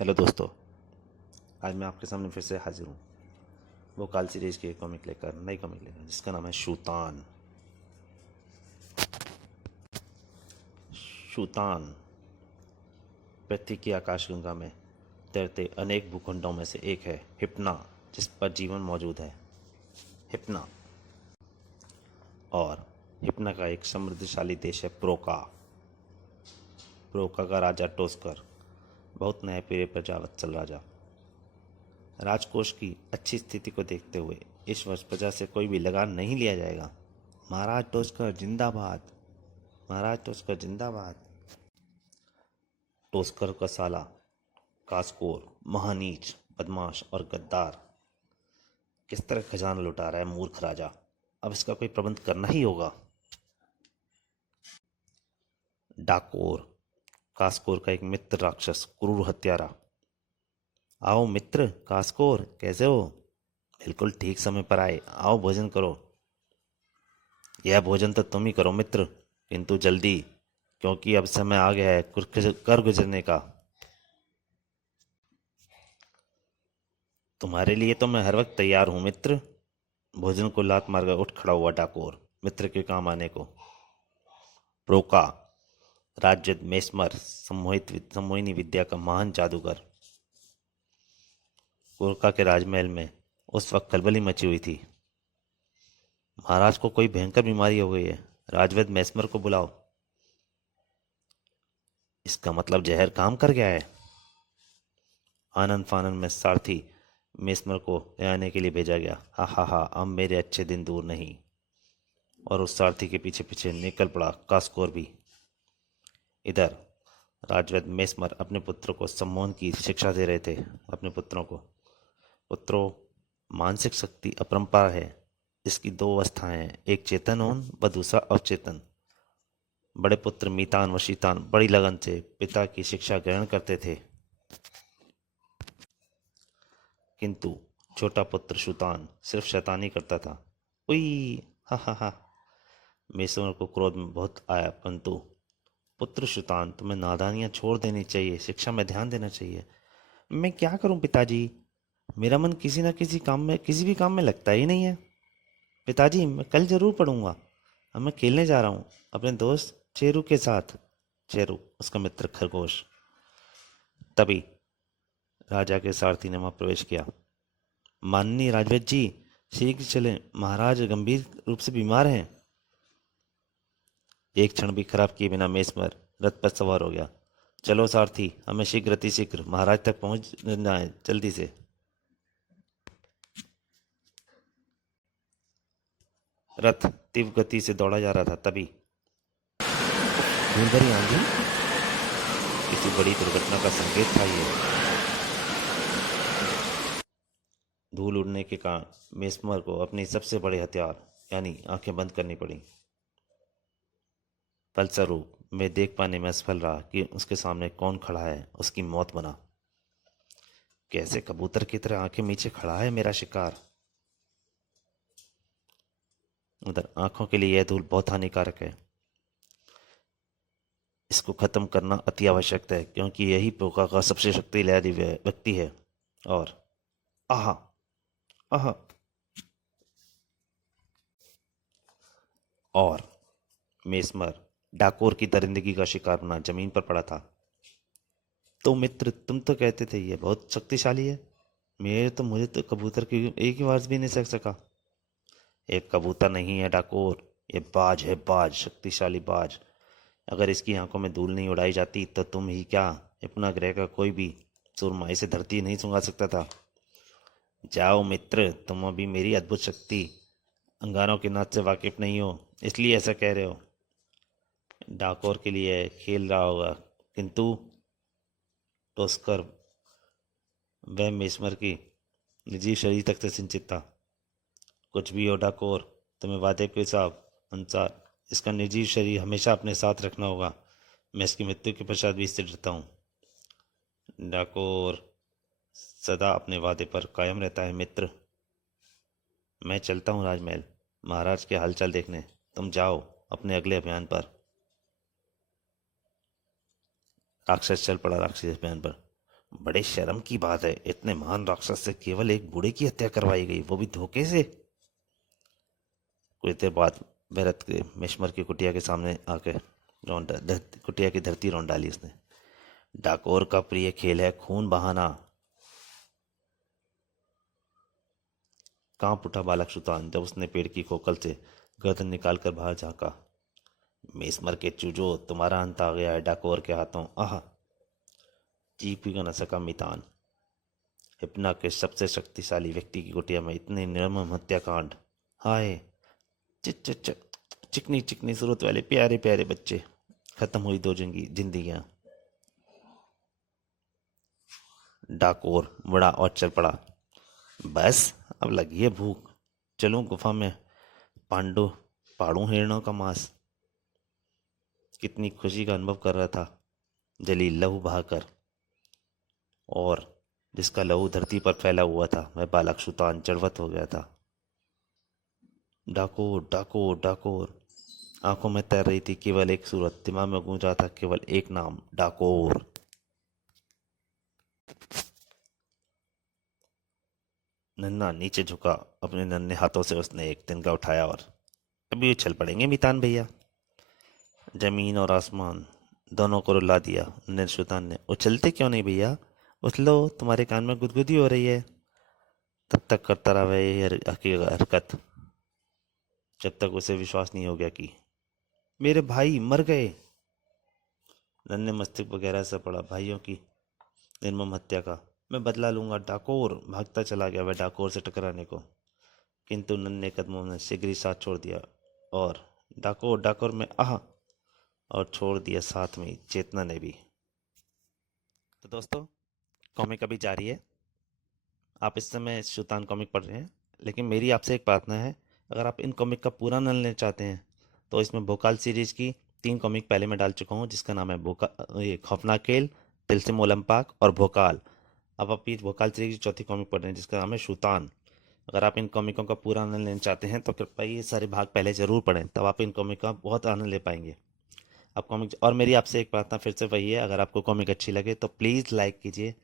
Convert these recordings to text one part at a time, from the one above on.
Hello दोस्तों। आज मैं आपके सामने फिर से हाजिर हूँ वो काल सीरीज की एक कॉमिक लेकर, नई कॉमिक लेकर, जिसका नाम है शूतान। शूतान पृथ्वी की आकाशगंगा में तैरते अनेक भूखंडों में से एक है हिप्ना, जिस पर जीवन मौजूद है। हिप्ना और हिप्ना का एक समृद्धशाली देश है प्रोका। प्रोका का राजा टोस्कर बहुत न्यायप्रिय प्रजावत्सल राजा। राजकोष की अच्छी स्थिति को देखते हुए इस वर्ष प्रजा से कोई भी लगान नहीं लिया जाएगा। महाराज टोस्कर जिंदाबाद, महाराज टोस्कर जिंदाबाद। टोस्कर का साला कास्कोर महानीच, बदमाश और गद्दार किस तरह खजाना लुटा रहा है मूर्ख राजा। अब इसका कोई प्रबंध करना ही होगा। डाकोर कास्कोर का एक मित्र राक्षस, क्रूर हत्यारा। आओ मित्र कास्कोर, कैसे हो? बिल्कुल ठीक समय पर आए। आओ भोजन करो। यह भोजन तो तुम ही करो मित्र, किंतु जल्दी, क्योंकि अब समय आ गया है कर गुजरने का। तुम्हारे लिए तो मैं हर वक्त तैयार हूं मित्र। भोजन को लात मारकर उठ खड़ा हुआ डाकोर मित्र के काम आने को। प्रोका राज्य मेस्मर सम्मोहिनी विद्या का महान जादूगर। प्रोका के राजमहल में उस वक्त खलबली मची हुई थी। महाराज को कोई भयंकर बीमारी हो गई है, राजवैद्य मेस्मर को बुलाओ। इसका मतलब जहर काम कर गया है। आनंद फानन में सारथी मेस्मर को ले आने के लिए भेजा गया। हा हा हा, अब मेरे अच्छे दिन दूर नहीं। और उस सारथी के पीछे पीछे निकल पड़ा कास्कोर भी। इधर राजवैद्य मेस्मर अपने पुत्र को सम्मोहन की शिक्षा दे रहे थे। अपने पुत्रों को, पुत्रों, मानसिक शक्ति अपरंपार है। इसकी दो अवस्थाएं हैं, एक चेतन होन व दूसरा अवचेतन। बड़े पुत्र मीतान व शीतान बड़ी लगन से पिता की शिक्षा ग्रहण करते थे, किंतु छोटा पुत्र शुतान सिर्फ शैतानी करता था। उई, हा हा हा। मेस्मर को क्रोध में बहुत आया, परंतु पुत्र शुतान, तुम्हें नादानियां छोड़ देनी चाहिए, शिक्षा में ध्यान देना चाहिए। मैं क्या करूं पिताजी, मेरा मन किसी न किसी काम में, किसी भी काम में लगता ही नहीं है। पिताजी मैं कल जरूर पढ़ूंगा। अब मैं खेलने जा रहा हूँ अपने दोस्त चेरू के साथ। चेरू उसका मित्र खरगोश। तभी राजा के सारथी ने वहां प्रवेश किया। माननीय राजवैद्य जी, शीघ्र चलें, महाराज गंभीर रूप से बीमार हैं। एक क्षण भी खराब किए बिना मेस्मर रथ पर सवार हो गया। चलो सारथी, हमें शीघ्र अति शीघ्र महाराज तक पहुंचना है, जल्दी से। रथ तीव्र गति से दौड़ा जा रहा था। तभी धूल भरी आंधी, किसी बड़ी दुर्घटना का संकेत था ये। धूल उड़ने के कारण मेस्मर को अपनी सबसे बड़े हथियार यानी आंखें बंद करनी पड़ी। फलस्वरूप मैं देख पाने में असफल रहा कि उसके सामने कौन खड़ा है। उसकी मौत बना। कैसे कबूतर की तरह आंखें मीचे खड़ा है मेरा शिकार। उधर आंखों के लिए यह धूल बहुत हानिकारक है। इसको खत्म करना अति आवश्यक है, क्योंकि यही प्रोका का सबसे शक्तिशाली व्यक्ति है। और आहा, आहा। और मेस्मर डाकोर की दरिंदगी का शिकार बना जमीन पर पड़ा था। तो मित्र, तुम तो कहते थे ये बहुत शक्तिशाली है। मुझे तो कबूतर की एक ही आवाज भी नहीं सक सका। एक कबूतर नहीं है डाकोर, ये बाज है, बाज, शक्तिशाली बाज। अगर इसकी आंखों में धूल नहीं उड़ाई जाती तो तुम ही क्या, अपना ग्रह का कोई भी सुरमा इसे धरती नहीं सुंगा सकता था। जाओ मित्र, तुम अभी मेरी अद्भुत शक्ति अंगारों के नाच से वाकिफ नहीं हो, इसलिए ऐसा कह रहे हो। डाकोर के लिए खेल रहा होगा, किंतु टोस्कर वह मेस्मर की निजी शरीर तक से सिंचित था। कुछ भी हो डाकोर, तुम्हें वादे के हिसाब अनुसार इसका निजी शरीर हमेशा अपने साथ रखना होगा। मैं इसकी मृत्यु के पश्चात भी इससे डरता हूँ। डाकोर सदा अपने वादे पर कायम रहता है मित्र। मैं चलता हूँ राजमहल महाराज के हालचाल देखने। तुम जाओ अपने अगले अभियान पर। राक्षस चल पड़ा राक्षसी अभियान पर। बड़े शर्म की बात है, इतने महान राक्षस से केवल एक बूढ़े की हत्या करवाई गई, वो भी धोखे से। कुछ देर बाद भरत के मेस्मर की कुटिया के सामने आके कुटिया की धरती रौंद डाली उसने। डाकोर का प्रिय खेल है खून बहाना। कांप उठा बालक सुतान जब उसने पेड़ की खोखल से गर्दन निकालकर बाहर झांका। मेस्मर के चूजो, तुम्हारा अंत आ गया है डाकोर के हाथों। आह! चीख भी न सका मितान। हिप्ना के सबसे शक्तिशाली व्यक्ति की कुटिया में इतने निर्मम हत्याकांड। हाय! चिच चिच चिकनी चिकनी सूरत वाले प्यारे प्यारे बच्चे। खत्म हुई दो जिंदगियां। डाकोर मुड़ा और चल पड़ा। बस अब लगी है भूख, चलूं गुफा में पांडु पाड़ू हिरणों का मांस। कितनी खुशी का अनुभव कर रहा था जली लहू बहाकर, और जिसका लहू धरती पर फैला हुआ था वह बालक सुतान जड़वत हो गया था। डाकोर डाकोर डाकोर। आंखों में तैर रही थी केवल एक सूरत, दिमाग में गूंज रहा था केवल एक नाम, डाकोर। नन्हा नीचे झुका, अपने नन्हे हाथों से उसने एक तिनका उठाया और अभी उछल पड़ेंगे मितान भैया। जमीन और आसमान दोनों को रुला दिया निर्शुतान ने। उछलते क्यों नहीं भैया, उछलो, तुम्हारे कान में गुदगुदी हो रही है। तब तक करता रहा वह ये हरकत जब तक उसे विश्वास नहीं हो गया कि मेरे भाई मर गए। नन्हे मस्तिष्क वगैरह से पड़ा भाइयों की निर्मम हत्या का। मैं बदला लूंगा डाकोर। भागता चला गया वह डाकोर से टकराने को, किंतु नन्हे कदमों ने शीघ्र ही साथ छोड़ दिया और डाकोर डाकोर में आह और छोड़ दिया साथ में ही चेतना ने भी। तो दोस्तों, कॉमिक अभी जारी है। आप इस समय शैतान कॉमिक पढ़ रहे हैं, लेकिन मेरी आपसे एक प्रार्थना है, अगर आप इन कॉमिक का पूरा आनंद लेना चाहते हैं तो इसमें भोकाल सीरीज की 3 कॉमिक पहले मैं डाल चुका हूँ, जिसका नाम है ये खौफनाक खेल, तिलस्म ओलंपाक और भोकाल। अब आप ये भोकाल सीरीज की चौथी कॉमिक पढ़ रहे हैं जिसका नाम है शूतान। अगर आप इन कॉमिकों का पूरा आनंद लेना चाहते हैं तो कृपया ये सारे भाग पहले ज़रूर पढ़ें, तब आप इन कॉमिक का बहुत आनंद ले पाएंगे। आप कॉमिक, और मेरी आपसे एक प्रार्थना फिर से वही है, अगर आपको कॉमिक अच्छी लगे तो प्लीज़ लाइक कीजिए,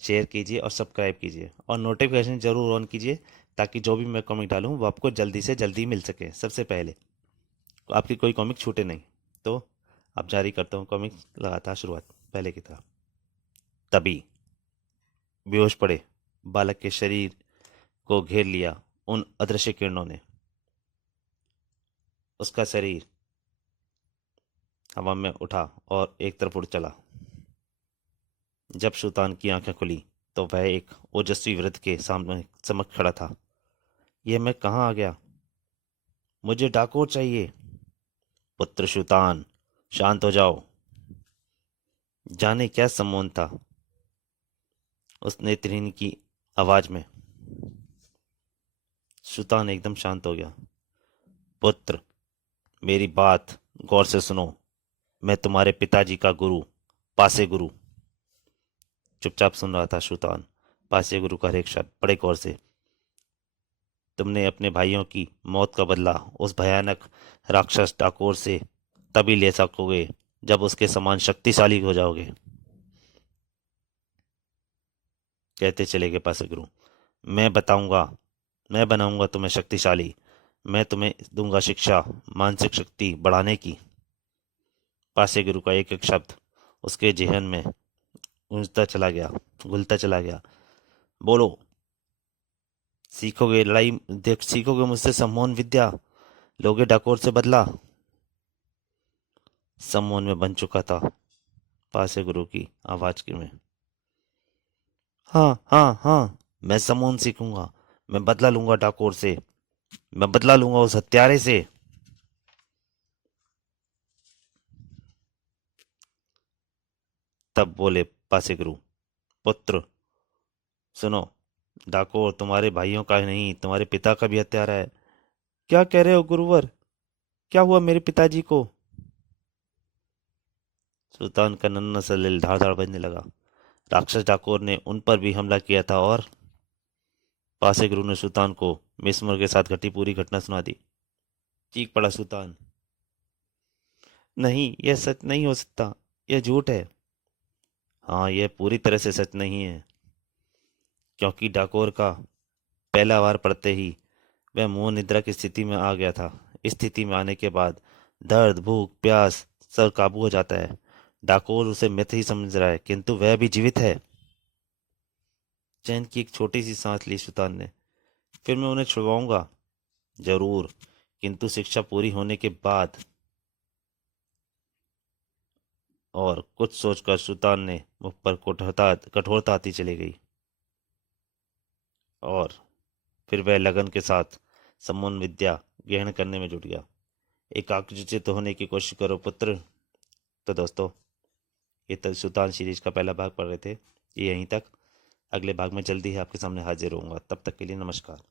शेयर कीजिए और सब्सक्राइब कीजिए और नोटिफिकेशन ज़रूर ऑन कीजिए, ताकि जो भी मैं कॉमिक डालूँ वो आपको जल्दी से जल्दी मिल सके, सबसे पहले आपकी कोई कॉमिक छूटे नहीं। तो अब जारी करता हूँ कॉमिक लगातार शुरुआत पहले की तरह। तभी बेहोश पड़े बालक के शरीर को घेर लिया उन अदृश्य किरणों ने। उसका शरीर हवा में उठा और एक तरफ उड़ चला। जब सुल्तान की आंखें खुली तो वह एक ओजस्वी वृद्ध के सामने समक्ष खड़ा था। यह मैं कहाँ आ गया? मुझे डाकोर चाहिए। पुत्र सुल्तान, शांत हो जाओ। जाने क्या सम्मोहन था उस नेत्रहीन की आवाज में। सुल्तान एकदम शांत हो गया। पुत्र, मेरी बात गौर से सुनो। मैं तुम्हारे पिताजी का गुरु, पासे गुरु। चुपचाप सुन रहा था सुल्तान पासे गुरु का हर एक शब्द बड़े गौर से। तुमने अपने भाइयों की मौत का बदला उस भयानक राक्षस डाकोर से तभी ले सकोगे जब उसके समान शक्तिशाली हो जाओगे। कहते चले गए पासे गुरु। मैं बताऊंगा, मैं बनाऊंगा तुम्हें शक्तिशाली। मैं तुम्हें दूंगा शिक्षा, मानसिक शक्ति बढ़ाने की। पासे गुरु का एक एक शब्द उसके जेहन में गूंजता चला गया, घुलता चला गया। बोलो, सीखोगे लड़ाई, देख सीखोगे मुझसे सम्मोहन विद्या, लोगे डाकोर से बदला। सम्मोहन में बन चुका था पासे गुरु की आवाज के में। हाँ हाँ हाँ, मैं सम्मोहन सीखूंगा, मैं बदला लूंगा डाकोर से, मैं बदला लूंगा उस हत्यारे से। तब बोले पासे गुरु, पुत्र सुनो, डाकोर तुम्हारे भाइयों का ही नहीं, तुम्हारे पिता का भी हत्यारा है। क्या कह रहे हो गुरुवर? क्या हुआ मेरे पिताजी को? सुल्तान का नन्हा सा दिल धाड़ धाड़ बजने लगा। राक्षस डाकोर ने उन पर भी हमला किया था। और पासे गुरु ने सुल्तान को मिसमर के साथ घटी पूरी घटना सुना दी। चीख पड़ा सुल्तान, नहीं, यह सच नहीं हो सकता, यह झूठ है। हाँ, यह पूरी तरह से सच नहीं है, क्योंकि डाकोर का पहला वार पड़ते ही वह मोह निद्रा की स्थिति में आ गया था। इस स्थिति में आने के बाद दर्द, भूख, प्यास सब काबू हो जाता है। डाकोर उसे मृत ही समझ रहा है, किंतु वह भी जीवित है। चैन की एक छोटी सी सांस ली सुल्तान ने। फिर मैं उन्हें छुड़वाऊंगा, जरूर, किंतु शिक्षा पूरी होने के बाद। और कुछ सोचकर सुल्तान ने मुख पर कठोरता कठोरता आती चली गई। और फिर वह लगन के साथ सम्मोहन विद्या ग्रहण करने में जुट गया। एकाग्रचित्त होने की कोशिश करो पुत्र। तो दोस्तों, ये तक सुल्तान सीरीज का पहला भाग पढ़ रहे थे। ये यहीं तक। अगले भाग में जल्दी ही आपके सामने हाजिर होऊंगा। तब तक के लिए नमस्कार।